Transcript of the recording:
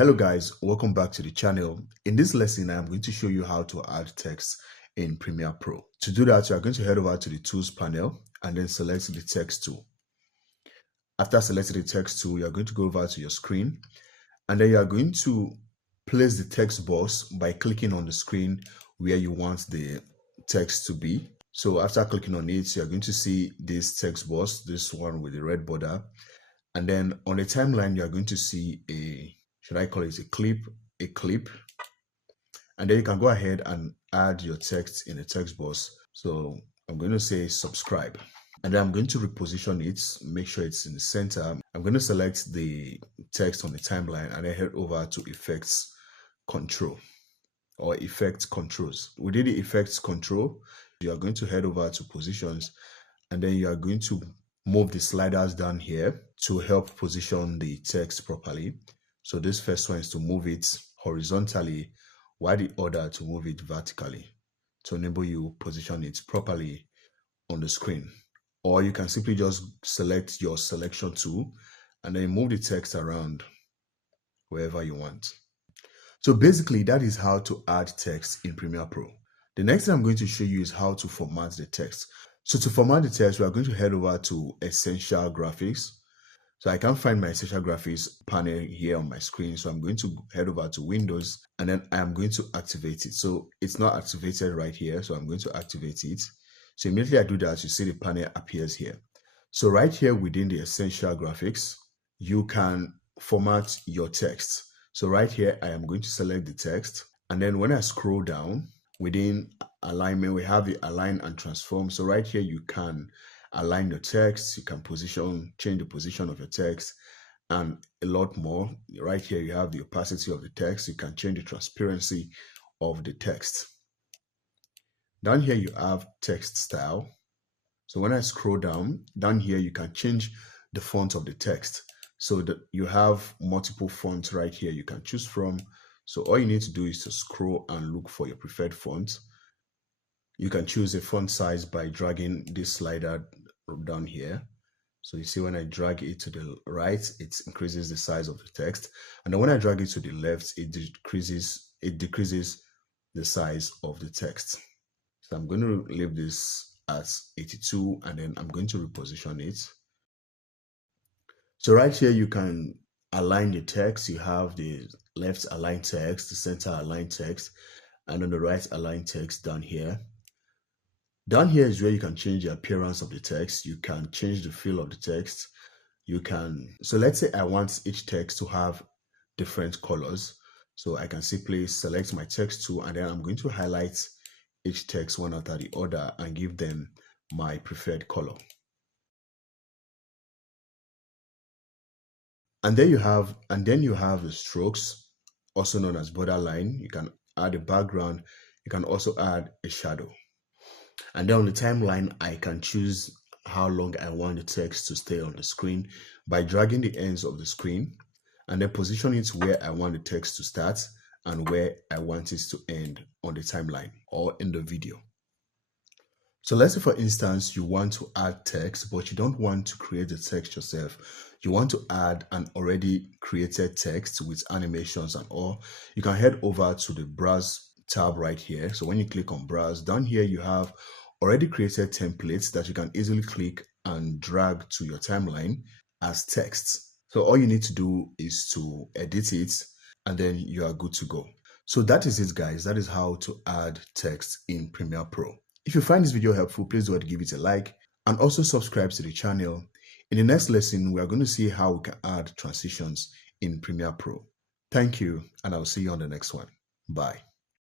Hello guys, welcome back to the channel. In this lesson, I'm going to show you how to add text in Premiere Pro. To do that, you are going to head over to the Tools panel and then select the Text tool. After selecting the Text tool, you are going to go over to your screen and then you are going to place the text box by clicking on the screen where you want the text to be. So after clicking on it, you are going to see this text box, this one with the red border. And then on the timeline, you are going to see should I call it a clip, and then you can go ahead and add your text in the text box. So I'm going to say subscribe, and then I'm going to reposition it, make sure it's in the center. I'm going to select the text on the timeline and then head over to effects control or effect controls. Within the effects control, you are going to head over to positions, and then you are going to move the sliders down here to help position the text properly. So this first one is to move it horizontally, while the other to move it vertically to enable you position it properly on the screen. Or you can simply just select your selection tool and then move the text around wherever you want. So basically that is how to add text in Premiere Pro. The next thing I'm going to show you is how to format the text. So to format the text, we are going to head over to Essential Graphics. So I can't find my Essential Graphics panel here on my screen. So I'm going to head over to Windows and then I'm going to activate it. So it's not activated right here. So I'm going to activate it. So immediately I do that, you see the panel appears here. So right here within the Essential Graphics, you can format your text. So right here, I am going to select the text. And then when I scroll down within alignment, we have the align and transform. So right here, you can align your text, you can change the position of your text, and a lot more. Right here, you have the opacity of the text. You can change the transparency of the text. Down here, you have text style. So when I scroll down here, you can change the font of the text. So that you have multiple fonts right here you can choose from. So all you need to do is to scroll and look for your preferred font. You can choose a font size by dragging this slider down here. So you see when I drag it to the right, it increases the size of the text. And then when I drag it to the left, it decreases the size of the text. So I'm going to leave this as 82 and then I'm going to reposition it. So right here, you can align the text. You have the left align text, the center align text, and then the right align text down here. Down here is where you can change the appearance of the text. You can change the feel of the text. So let's say I want each text to have different colors. So I can simply select my text tool and then I'm going to highlight each text one after the other and give them my preferred color. And then you have the strokes, also known as borderline. You can add a background. You can also add a shadow. And then on the timeline, I can choose how long I want the text to stay on the screen by dragging the ends of the screen and then position it where I want the text to start and where I want it to end on the timeline or in the video. So let's say, for instance, you want to add text, but you don't want to create the text yourself. You want to add an already created text with animations and all. You can head over to the Browse tab right here. So when you click on Browse, down here you have already created templates that you can easily click and drag to your timeline as text. So all you need to do is to edit it and then you are good to go. So that is it, guys. That is how to add text in Premiere Pro. If you find this video helpful, please do give it a like and also subscribe to the channel. In the next lesson, we are going to see how we can add transitions in Premiere Pro. Thank you, and I'll see you on the next one. Bye.